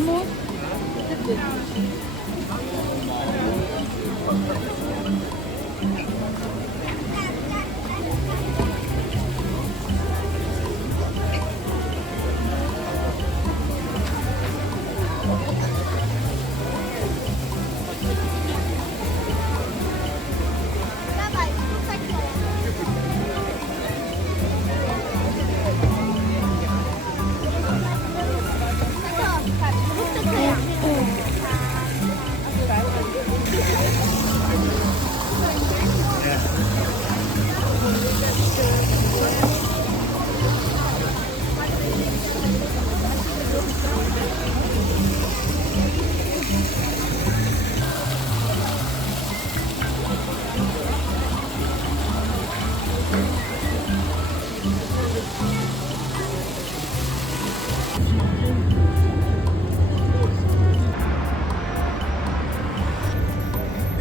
mo.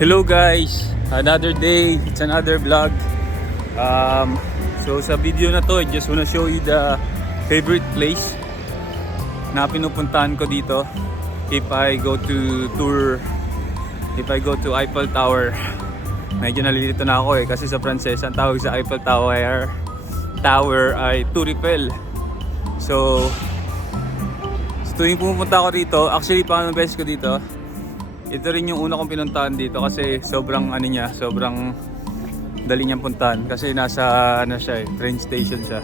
Hello guys, another day, it's another vlog. So sa video na to, I just wanna show you the favorite place na pinupuntahan ko dito if I go to Eiffel Tower. Medyo nalilito na ako kasi sa Pranses ang tawag sa Eiffel Tower ay Tour Eiffel. So tuwing pumunta ako dito, actually pangalawang beses ko dito, ito rin yung una kong pinuntahan dito kasi sobrang sobrang dali niyang puntahan kasi nasa train station siya.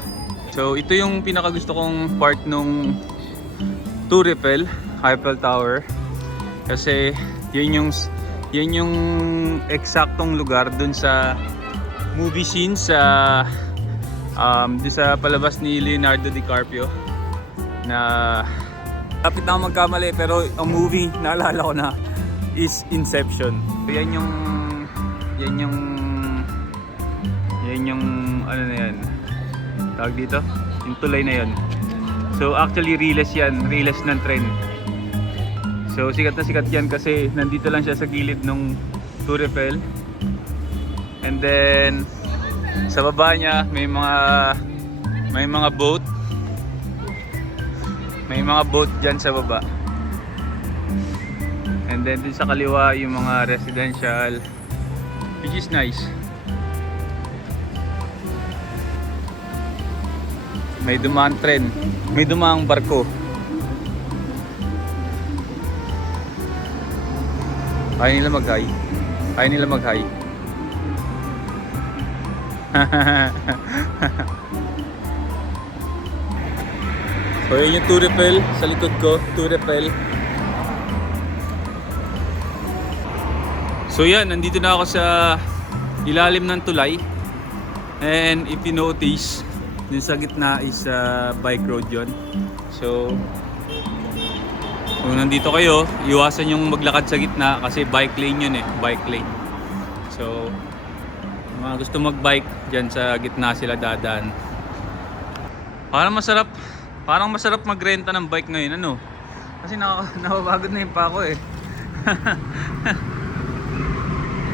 So ito yung pinakagusto kong part nung Tour Eiffel Tower kasi yun yung eksaktong lugar dun sa movie scene sa dun sa palabas ni Leonardo DiCaprio na kapit na ako magkamali pero ang movie naalala ko na is Inception. Yan yung ano na yan. Tawag dito, yung tulay na yan. So actually riles ng tren. So sikat na sikat yan kasi nandito lang siya sa gilid ng Tour Eiffel. And then sa baba niya may mga boat. May mga boat diyan sa baba. And then din sa kaliwa yung mga residential, which is nice. May dumaan tren, may dumaang barko. Ayaw nila mag-hi. So yun yung Tour Eiffel sa likod ko, Tour Eiffel. So yan, nandito na ako sa ilalim ng tulay. And if you notice, dun sa gitna is bike road yon. So kung nandito kayo, iwasan yung maglakad sa gitna kasi bike lane yun bike lane. So mga gusto mag-bike, dyan sa gitna sila dadaan. Parang masarap magrenta ng bike ngayon, ano? Kasi nakapagod na yung pa ako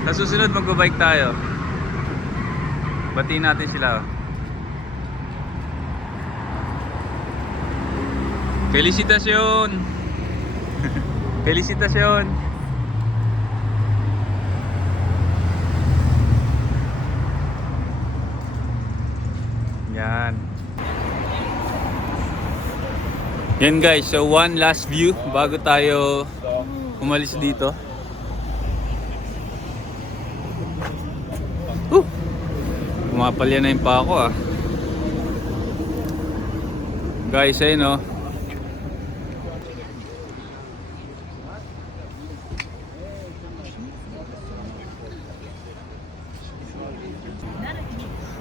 Sa susunod magbo-bike tayo. Batiin natin sila. Felicitasyon! Felicitasyon! Yan. Yan guys, so one last view bago tayo umalis dito. Kumapalya na yung pa ako Guys, ayun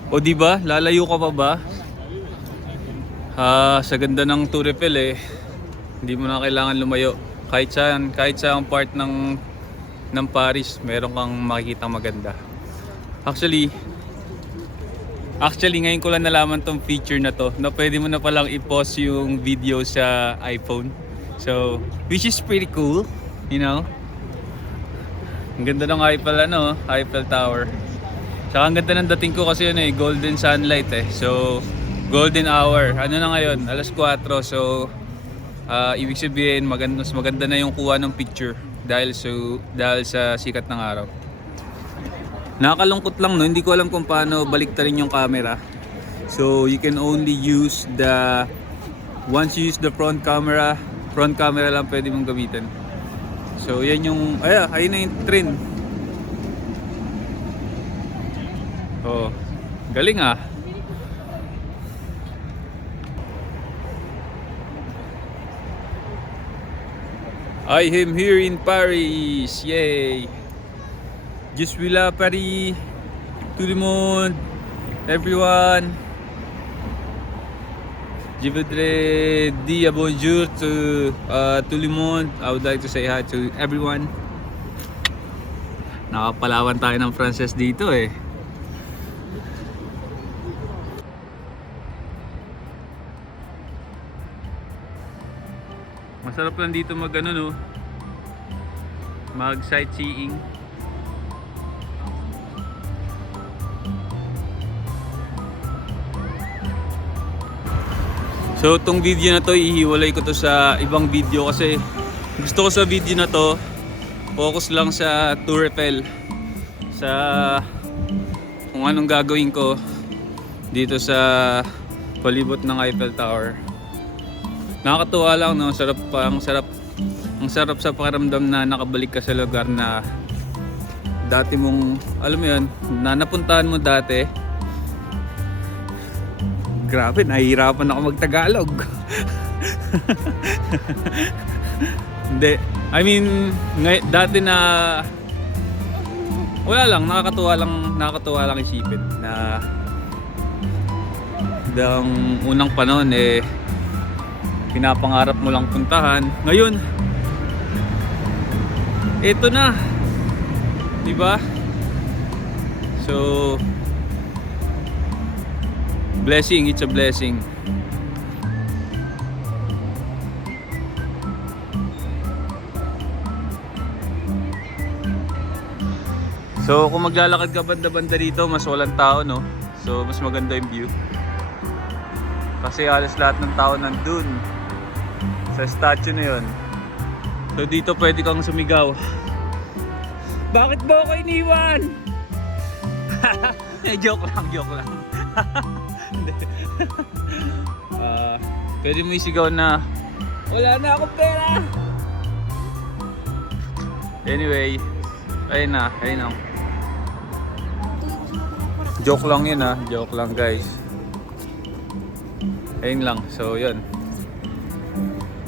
O diba, lalayo ka pa ba? Sa ganda ng Tour Eiffel hindi mo na kailangan lumayo. Kahit saan part ng Paris, meron kang makikita maganda. Actually ngayon ko lang nalaman tong feature na to na pwede mo na palang i-pause yung video sa iPhone. So, which is pretty cool, you know. Ang ganda ng Eiffel Tower. Tsaka ang ganda ng dating ko kasi golden sunlight So, golden hour. Ano na ngayon? 4:00. So, ibig sabihin mas maganda na yung kuha ng picture dahil sa sikat ng araw. Nakakalungkot lang no, hindi ko alam kung paano baliktarin yung camera. So you can only use once you use the front camera lang pwede mong gamitin. So yan yung, ayun na yung train. Oh, galing ah. I am here in Paris. Yay! Je suis là Paris. Tout le monde, everyone. Je voudrais dire bonjour to tout le monde. I would like to say hi to everyone. Nakapalawan tayo ng Frances dito eh. Masarap lang dito mag sightseeing. So itong video na to, ihiwalay ko to sa ibang video kasi gusto ko sa video na to focus lang sa Tour Eiffel, sa kung anong gagawin ko dito sa palibot ng Eiffel Tower. Nakakatuwa lang no, ang sarap sa pakiramdam na nakabalik ka sa lugar na dati mong, alam mo yun, na napuntahan mo dati. Grabe, nahihirapan ako mag-Tagalog. Hindi, I mean, dati na wala lang, nakakatuwa lang isipin na ang unang panahon pinapangarap mo lang puntahan. Ngayon, ito na. 'Di ba? So, blessing, it's a blessing. So, kung maglalakad ka banda-banda dito, mas walang tao, no? So, mas maganda yung view. Kasi halos lahat ng tao nandun sa statue na yun. So dito pwede kang sumigaw. Bakit ba ako iniwan? joke lang. Pwede mo isigaw na wala na akong pera. Anyway, ayun na. Joke lang yun joke lang guys. Ayun lang, so yun.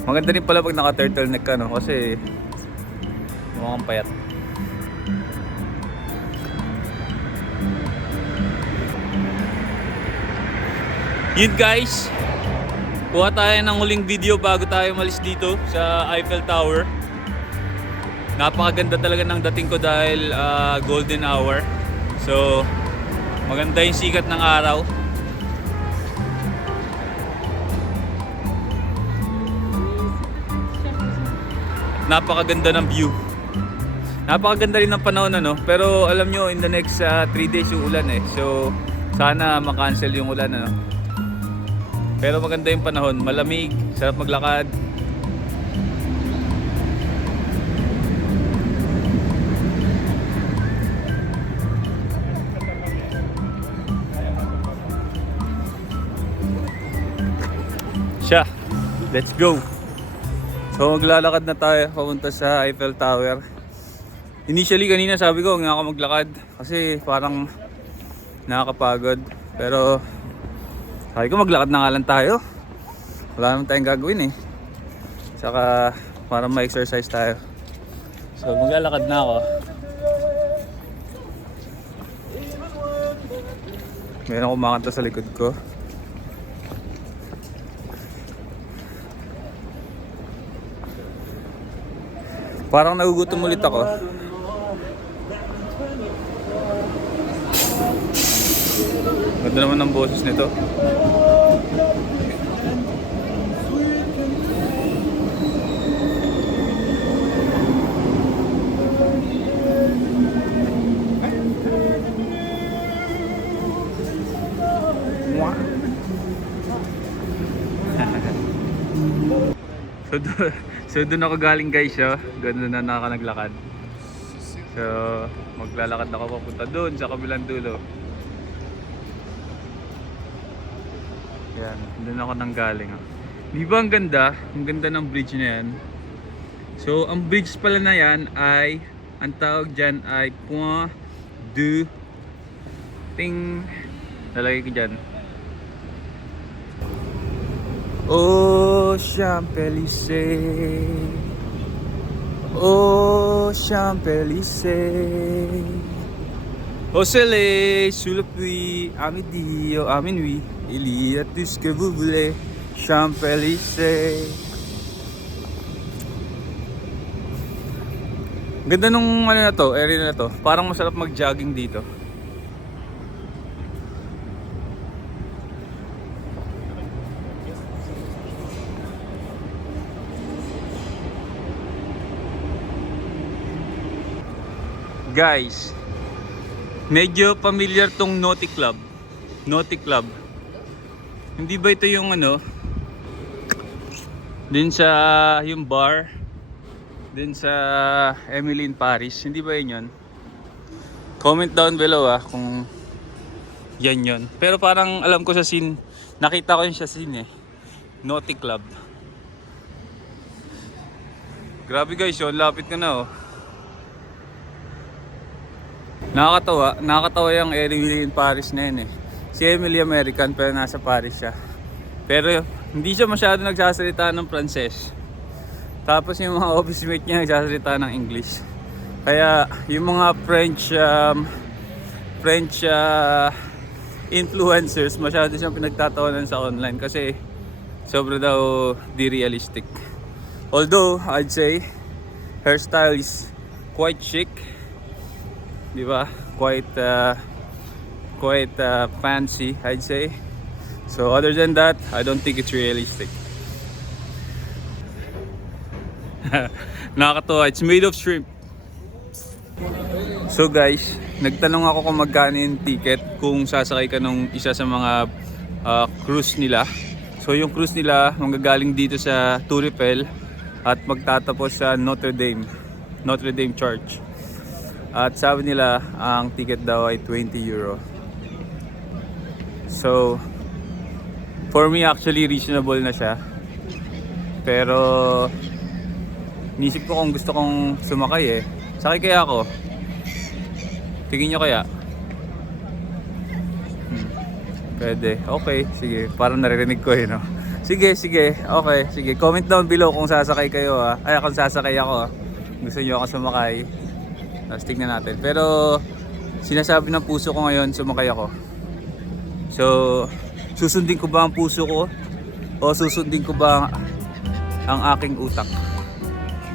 Maganda rin pala pag naka-turtleneck ka, no? Kasi mukhang payat. Yun guys, kuha tayo ng huling video bago tayo malis dito sa Eiffel Tower. Napakaganda talaga ng dating ko dahil golden hour. So maganda yung sikat ng araw. Napakaganda ng view. Napakaganda rin ng panahon pero alam nyo in the next 3 days yung ulan so sana makancel yung ulan pero maganda yung panahon, malamig, sarap maglakad. Siya, let's go. So maglalakad na tayo papunta sa Eiffel Tower. Initially kanina sabi ko nga ako maglakad kasi parang nakakapagod. Pero sabi ko maglakad na nga lang tayo. Wala naman tayong gagawin Saka para ma-exercise tayo. So maglalakad na ako. Meron kumakanta sa likod ko. Parang nagugutom ulit ako. Ganda naman ng boses nito. So So, so doon ako galing guys, oh. Doon na naglakad. So, maglalakad ako papunta doon sa kabilang dulo. Yan, doon ako nang galing. Oh. Di ba ang ganda? Ang ganda ng bridge na yan. So, ang bridge pala na yan ay, ang tawag dyan ay Point du Ting. Lalagay ko dyan. Oh, Champs-Élysées. Oh, Champs-Élysées. Au soleil, sous le puits, à midi, à minuit, il y a tout ce que vous voulez. Champs-Élysées. Ganda nung ano na to, area na to. Parang masarap mag-jogging dito. Guys, medyo familiar tong Naughty Club. Naughty Club. Hindi ba ito yung ano? Din sa yung bar din sa Emily in Paris. Hindi ba yun? Comment down below kung yan yun. Pero parang alam ko sa scene, nakita ko yun sa scene eh. Naughty Club. Grabe guys, yun, lapit ka na oh. Nakakatawa yung Emily in Paris na yun eh. Si Emily American pero nasa Paris siya. Pero hindi siya masyado nagsasalita ng Pranses. Tapos yung mga office mate niya nagsasalita ng English. Kaya yung mga French influencers masyado siyang pinagtatawanan sa online kasi sobra daw di realistic. Although I'd say her style is quite chic. Di ba? Quite fancy, I'd say. So other than that, I don't think it's realistic. Nakakatawa, it's made of shrimp. So guys, nagtanong ako kung magkano yung ticket kung sasakay ka nung isa sa mga cruise nila. So yung cruise nila manggagaling dito sa Tour Eiffel at magtatapos sa Notre Dame Church. At sabi nila ang ticket daw ay 20 euro. So for me actually reasonable na siya. Pero nisip ko kung gusto kong sumakay eh. Sakay kaya ako? Tingin nyo kaya? Pwede. Okay, sige. Parang naririnig ko no? Sige. Okay, sige. Comment down below kung sasakay kayo Ay, kung sasakay ako Gusto nyo ako sumakay. Tapos tignan natin. Pero sinasabi ng puso ko ngayon, sumakay ako. So, susundin ko ba ang puso ko? O susundin ko ba ang aking utak?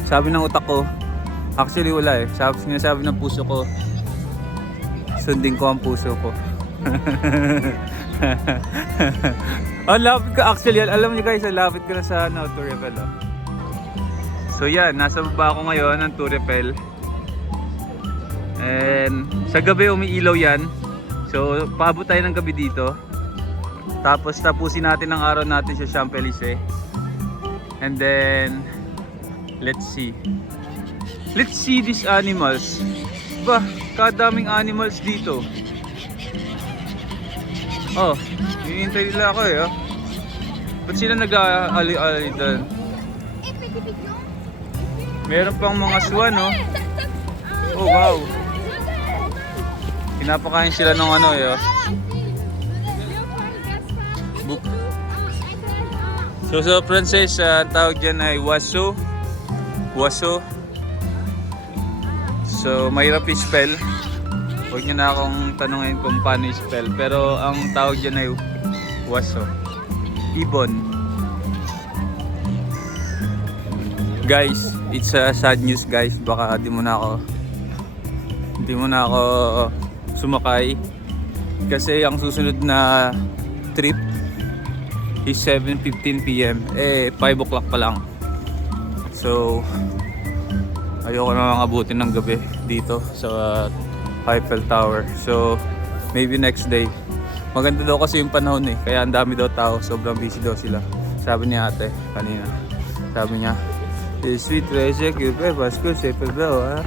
Sabi ng utak ko, actually wala eh. Sinasabi ng puso ko, sundin ko ang puso ko. Ang lapit ko actually. Alam niyo guys, lapit ko na sa Tour Eiffel. So yan, nasa baba ako ngayon ng Tour Eiffel. And sa gabi umiilaw yan. So paabot tayo ng gabi dito. Tapos tapusin natin ang araw natin sa Champs-Élysées. And then let's see these animals. Ba, kadaming animals dito. Oh, hinihintay nila ako eh. Ba't sila nag-aali-ali doon? Meron pang mga swan Oh wow. Pinapakain sila ng ano So sa Frances, tawag dyan ay waso. So mahirap i-spell. Huwag nyo na akong tanungin kung paano i-spell. Pero ang tawag dyan ay waso. Ibon. Guys, it's a sad news guys. Baka di mo na ako sumakay. Kasi ang susunod na trip is 7:15 PM. 5 o'clock pa lang. So ayoko na abutin ng gabi dito sa Eiffel Tower. So maybe next day. Maganda daw kasi yung panahon kaya ang dami daw tao. Sobrang busy daw sila. Sabi ni ate kanina. Sabi niya, sweet treasure, cute, Pasko, safe daw ha.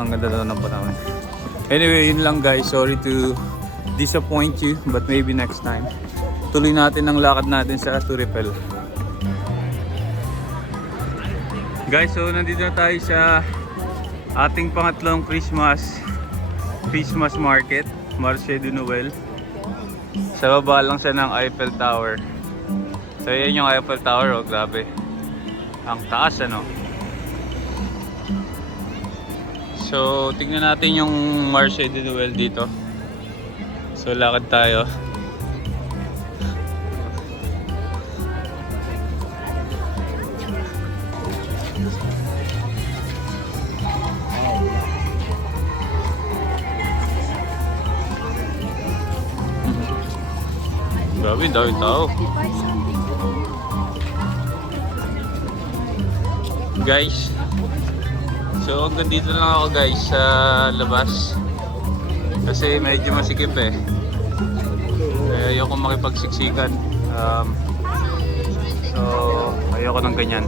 Ang ganda daw ng panahon. Anyway, yun lang guys. Sorry to disappoint you, but maybe next time. Tuloy natin ang lakad natin sa Tour Eiffel. Guys, so nandito na tayo sa ating pangatlong Christmas market, Marché de Noël. Sa baba lang siya ng Eiffel Tower. So yan yung Eiffel Tower, oh, grabe. Ang taas ano. So tingnan natin yung Marché de Noël dito. So lakad tayo. Grabe, daming tao. Guys, so hanggang dito lang ako guys sa labas. Kasi medyo masikip eh. Kaya ayoko makipagsiksikan. So ayoko ng ganyan.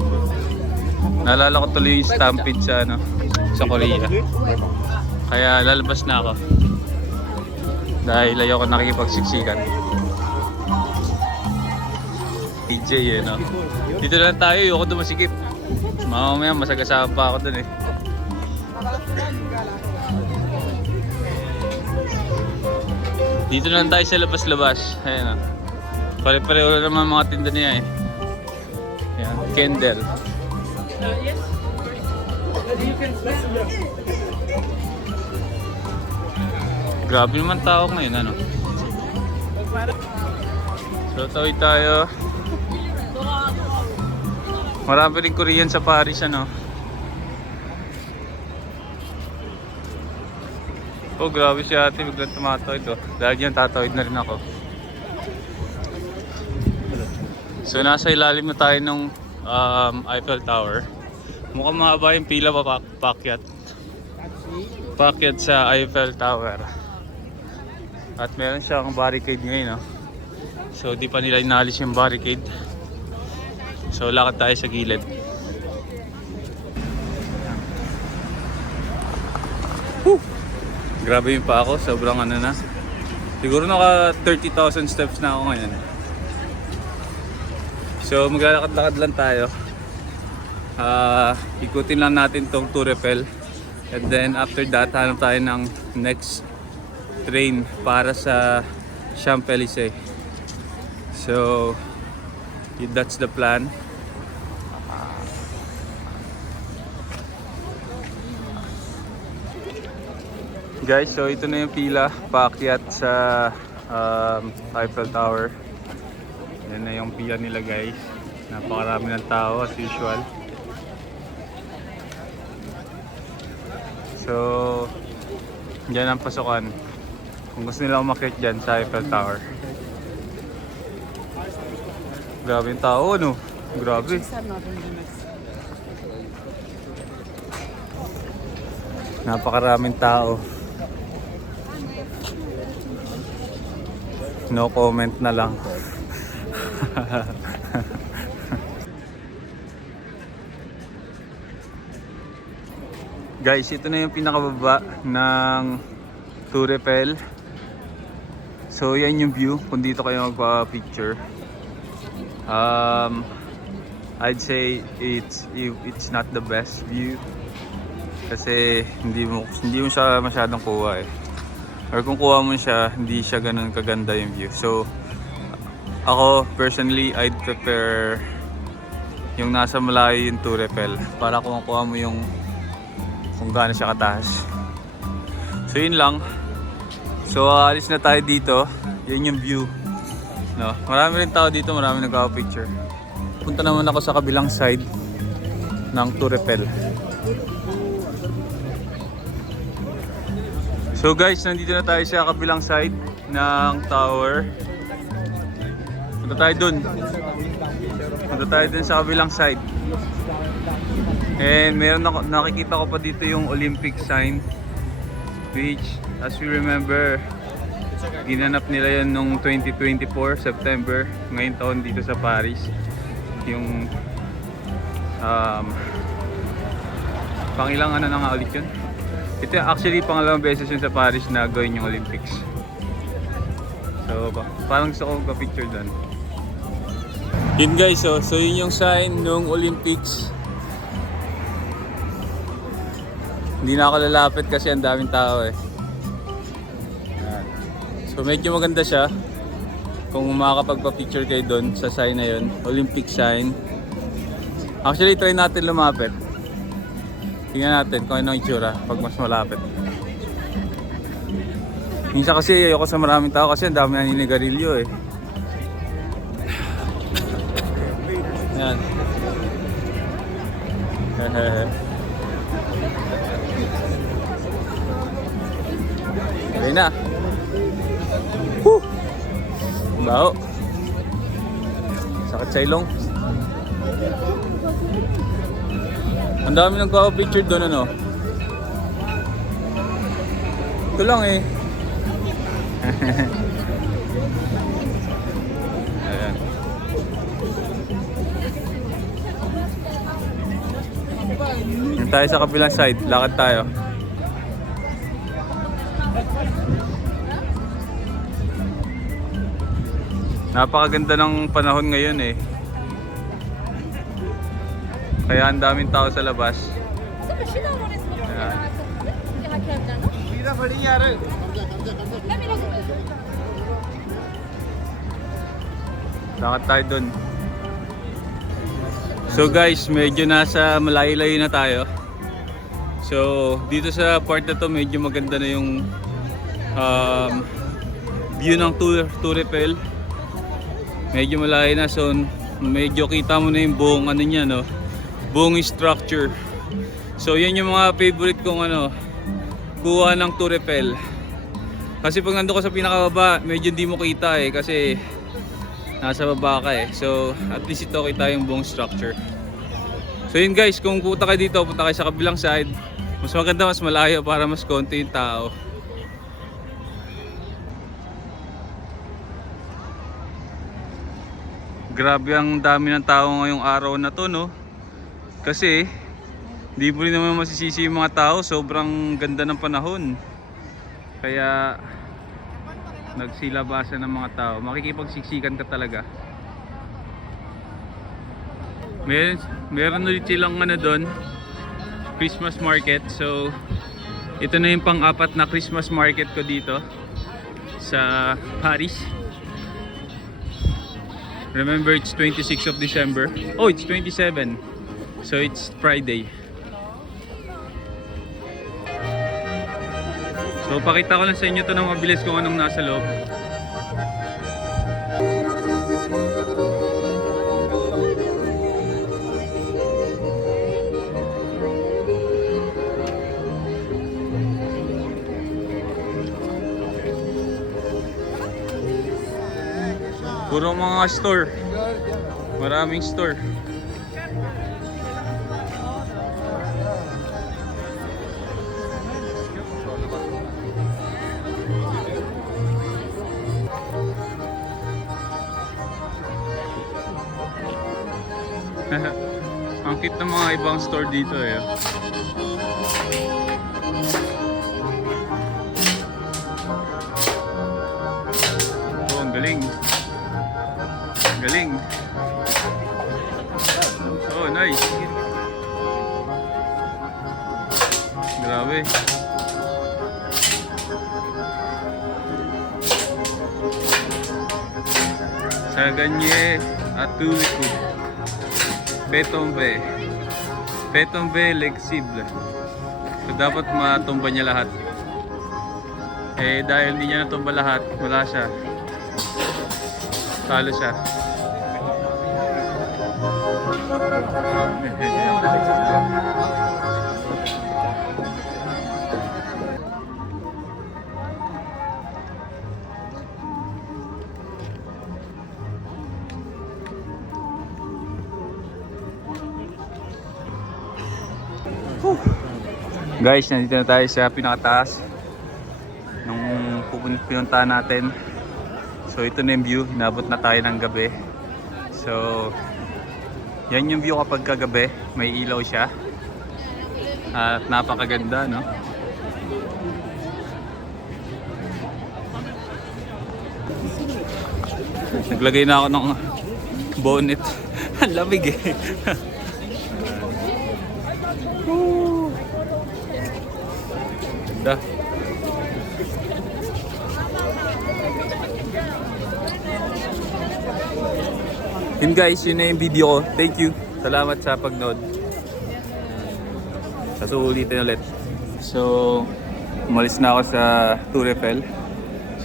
Naalala ko tuloy yung stampede sa sa Korea. Kaya lalabas na ako. Dahil ayoko nakikipagsiksikan. DJ eh, no? Dito na lang tayo, ayoko dumasikip. Mamaya masagasaan pa ako dun eh. Dito na lang tayo sa labas-labas. Ayan o. Pare-pareho na naman mga tinda niya eh. Ayan, candle. Grabe naman tao ngayon, ano? So tawid tayo. Marami rin Korean sa Paris, ano? Oh, grabe si ate, biglang tumatawid, oh. Dahil yan, tatawid na rin ako. So nasa ilalim na tayo ng Eiffel Tower. Mukhang mahaba yung pila pakyat sa Eiffel Tower. At meron siyang barricade ngayon, no? So di pa nila inalis yung barricade. So lakad tayo sa gilid. Woo! Grabe yung pa ako, sobrang ano na. Siguro naka 30,000 steps na ako ngayon. So maglalakad-lakad lang tayo. Ikutin lang natin tong Tour Eiffel. And then after that, hanap tayo ng next train para sa Champs-Élysées. So that's the plan. Guys, so ito na yung pila paakyat sa Eiffel Tower. Yan na yung pila nila guys. Napakarami ng tao as usual. So dyan ang pasukan kung gusto nila umakyat dyan sa Eiffel Tower. Grabe yung tao, no? Grabe. Napakaraming tao. No comment na lang. Guys, ito na yung pinakababa ng Tour Eiffel. So yan yung view kung dito kayo magpa-picture. I'd say it's not the best view kasi hindi mo siya masyadong kuha eh. Or kung kuha mo siya, hindi siya ganun kaganda yung view. So ako personally, I'd prefer yung nasa malayo yung Tour Eiffel para kung kuha mo yung kung gaano siya kataas. So yun lang. So alis na tayo dito. Yun yung view. No, marami rin tao dito, marami nagka-picture. Punta naman ako sa kabilang side ng Tour Eiffel. So guys, nandito na tayo sa kabilang side ng tower. Punta tayo dun. Punta tayo dun sa kabilang side. And meron nakikita ko pa dito yung Olympic sign, which as we remember, ginanap nila yan nung 2024 September, ngayon taon dito sa Paris, yung Pangilang ano na nga ulit yun. Ito actually pangalawang beses yun sa Paris na gawin yung Olympics. So parang gusto ko magpa-picture doon. Yun guys, so yun yung sign nung Olympics. Hindi na ako lalapit kasi ang daming tao eh. So medyo maganda siya kung makakapagpa-picture kayo doon sa sign na yun, Olympic sign. Actually try natin lumapit. Tingnan natin kung ano yung itsura pag mas malapit. Minsan kasi ayoko sa maraming tao kasi ang dami na ninigarilyo eh. Yan. Okay na. Woo! Baho. Sakit sa ilong. Ang dami nagpapa-picture doon ano. Ito lang eh. Ayan. Yan tayo sa kabilang side. Lakad tayo. Napakaganda ng panahon ngayon eh. Kaya ang daming tao sa labas. Ayan. Lakad tayo dun. So guys, medyo nasa malayo-layo na tayo. So dito sa part na to medyo maganda na yung view ng Tour Eiffel. Medyo malayo na, so medyo kita mo na yung buong ano niya, no? Buong structure. So yan yung mga favorite kong ano, kuha ng Tour Eiffel. Kasi pag nandun ka sa pinakababa, medyo hindi mo kita eh kasi nasa baba ka eh. So at least ito kita yung buong structure. So yun guys, kung punta kayo dito, punta kayo sa kabilang side. Mas maganda, mas malayo para mas konti yung tao. Grabe ang dami ng tao ngayong araw na to, no? Kasi hindi mo rin naman masisisi yung mga tao, sobrang ganda ng panahon. Kaya nagsilabasan ng mga tao, makikipagsiksikan ka talaga. Meron ulit silang ano doon, Christmas market. So ito na yung pang-apat na Christmas market ko dito sa Paris. Remember, it's 26th of December. Oh, it's 27. So it's Friday. So pakita ko lang sa inyo to ng mabilis kung anong nasa loob. Puro mga store. Maraming store. Ang cute ng mga ibang store dito eh. Oh, ang galing. Galing. Oh, nice. Grabe. Saganye Atuliku. Petombe. Petombe flexible. So dapat matumba niya lahat. Eh dahil hindi niya natumba lahat, wala siya. Talo siya. Guys, nandito na tayo sa pinakataas nung pinuntahan natin. So ito na yung view, inabot na tayo ng gabi. So yan yung view kapag kagabi, May ilaw siya. At napakaganda, no? Naglagay na ako ng bonnet. Ang lamig eh. Ganda. Yun guys, yun na yung video ko. Thank you. Salamat sa pagnood. Sa ulitin ulit. So, umalis na ako sa Tour Eiffel.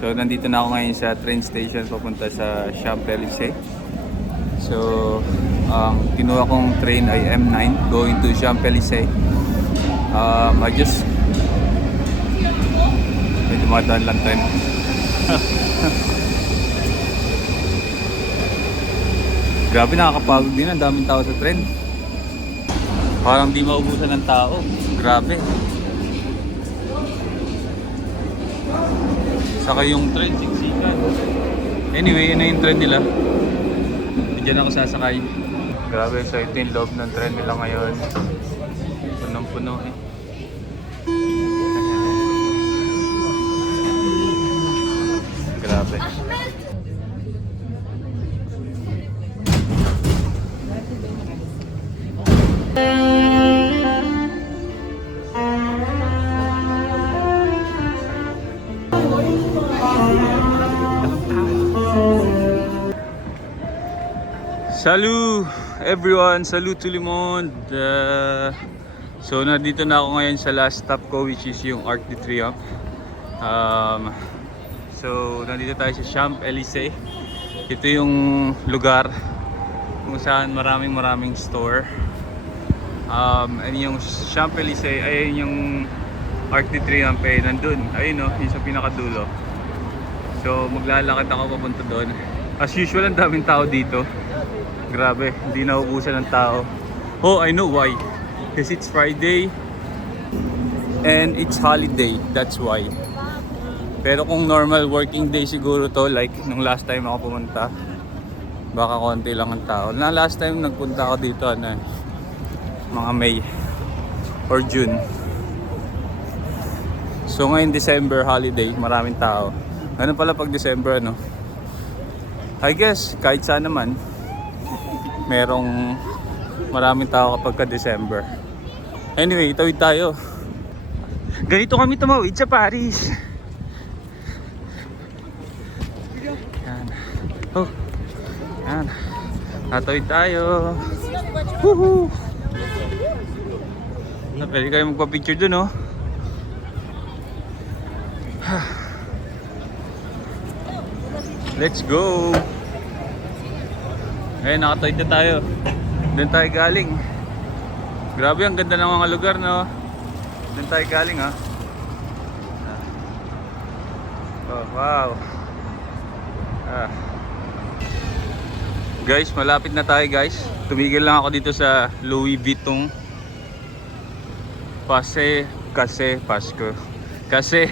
So, nandito na ako ngayon sa train station papunta sa Champs-Élysées. So, ang kinuha kong train ay M9 going to Champs-Élysées. I just may dumadaan lang train. Grabe, nakakapagod din. Ang daming tao sa tren. Parang di maubusan ng tao. Grabe. Saka yung tren, siksikan. Anyway, yun na yung tren nila. Diyan ako sasakay. Grabe, so ito yung loob ng tren nila ngayon. Punong-puno eh. Grabe. Salut everyone, salut tout le monde. So nandito na ako ngayon sa last stop ko, which is yung Arc de Triomphe. So nandito tayo sa Champs-Élysées. Ito yung lugar kung saan maraming store. And yung Champs-Élysées, ayun yung Arc de Triomphe, nandun, ayun no, yung sa pinakadulo. So maglalakad ako papunta doon. As usual, ang daming tao dito. Grabe, hindi naubusan ng tao. Oh, I know why. Because it's Friday and it's holiday, that's why. Pero kung normal working day siguro to, like nung last time ako pumunta, baka konti lang ang tao. Na last time nagpunta ako dito, ano, mga May or June. So ngayon December holiday, maraming tao. Ano pala pag December, ano? I guess kahit saan naman merong maraming tao kapag ka-December. Anyway, tawid tayo. Ganito kami tumawid sa Paris. Yan. Oh. Yan. Tatawid tayo. Woohoo! Pwede kayo magpa-picture dun, oh. Let's go! Ngayon, nakatawid na tayo. Doon tayo galing. Grabe, ang ganda ng mga lugar, no? Doon tayo galing, ha? Oh, wow! Guys, malapit na tayo, guys. Tumigil lang ako dito sa Louis Vuitton. Kasi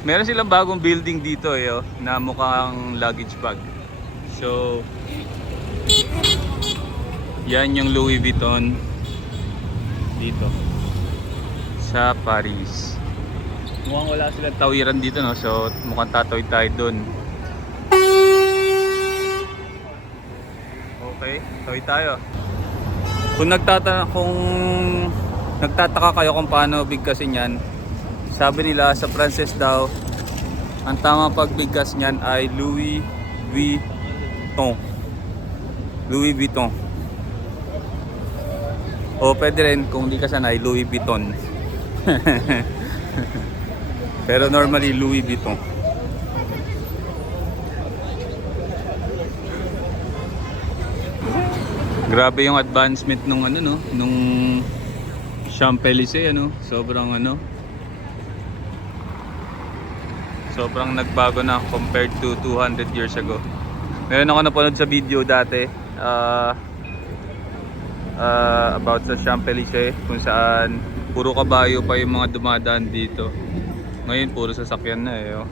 meron silang bagong building dito, eh, oh, na mukhang luggage bag. So, yan yung Louis Vuitton dito sa Paris. Mukhang wala silang tawiran dito, no? So, mukhang tatawid tayo dun. Okay, tawid tayo. Kung nagtataka kayo kung paano bigkasin yan, sabi nila sa Frances daw, ang tamang pagbigkas niyan ay Louis Vuitton. Louis Vuitton. O pwede rin kung di ka sanay, Louis Vuitton. Pero normally Louis Vuitton. Grabe yung advancement nung ano, no, nung Champs-Élysées, ano, sobrang ano, sobrang nagbago na compared to 200 years ago. Meron ako napanood sa video dati about sa Champs-Élysées, kung saan puro kabayo pa yung mga dumadaan dito. Ngayon puro sasakyan na, eh, oh.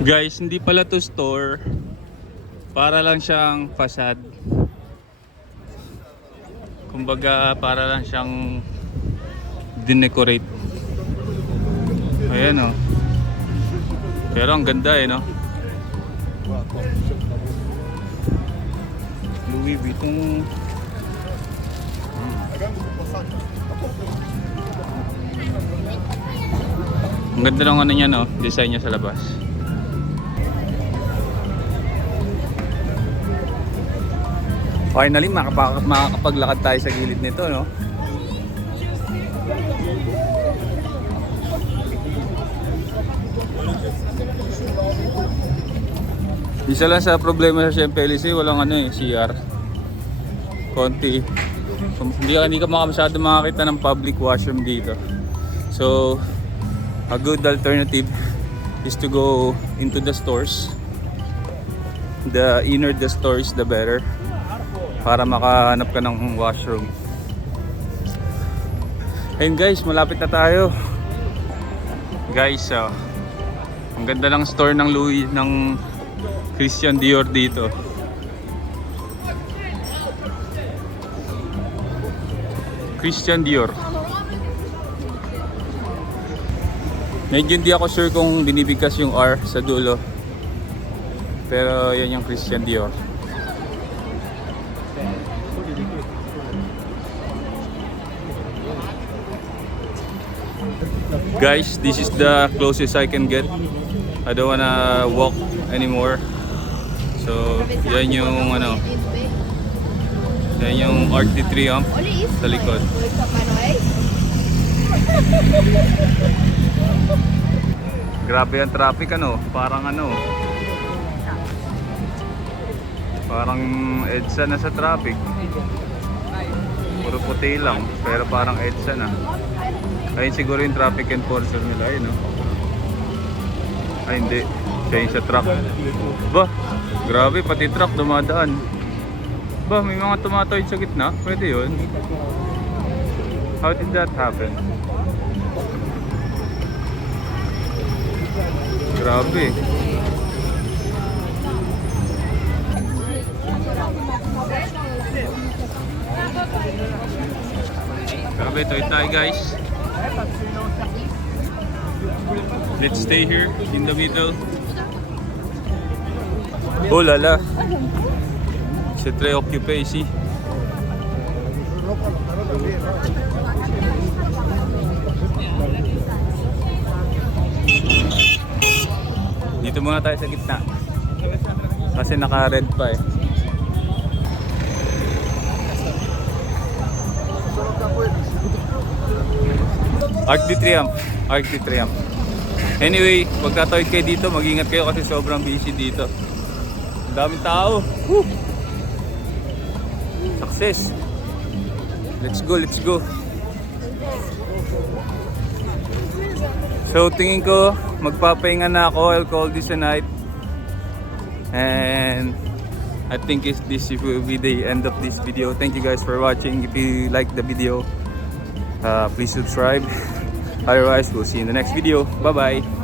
Guys, hindi pala to store. Para lang siyang facade. Kumbaga, para lang siyang dinecorate. Ayan oh. Pero ang ganda no. Louis Vuitton. Ang ganda ng ano niya no, design niya sa labas. Finally, makakapaglakad tayo sa gilid nito, no? Isa lang sa problema sa Siempelisi, walang CR. Konti. Hindi ka masyado makakita ng public washroom dito. So, a good alternative is to go into the stores. The inner the store is the better. Para makahanap ka ng washroom. Ayun guys, malapit na tayo. Guys, ang ganda ng store ng Christian Dior dito. Christian Dior. Medyo hindi ako sure kung binibigkas yung R sa dulo. Pero yan yung Christian Dior. Guys, this is the closest I can get. I don't wanna walk anymore. So, yan yung yan yung Arc de Triomphe sa likod. Grabe ang traffic parang EDSA na sa traffic. Puro puti lang, pero parang EDSA na. Ayun siguro yung traffic enforcer nila, no? Ay hindi, siya yung sa truck. Bah, grabe, pati truck dumadaan. Bah, may mga tumatawid sa gitna, pwede yun. How did that happen? Grabe. Grabe, tuwid tayo guys. Let's stay here in the middle. Oh lala. C'est très occupé ici. Dito muna tayo sa gitna. Kasi naka-red pa eh. Arc de Triomphe. Arc de Triomphe. Anyway, pag tatawid kayo dito, mag-ingat kayo kasi sobrang busy dito. Ang daming tao. Woo! Success. Let's go, let's go. So tingin ko magpapahinga na ako. I'll call this a night. And I think this will be the end of this video. Thank you guys for watching. If you like the video, please subscribe. Otherwise, we'll see you in the next video. Bye bye.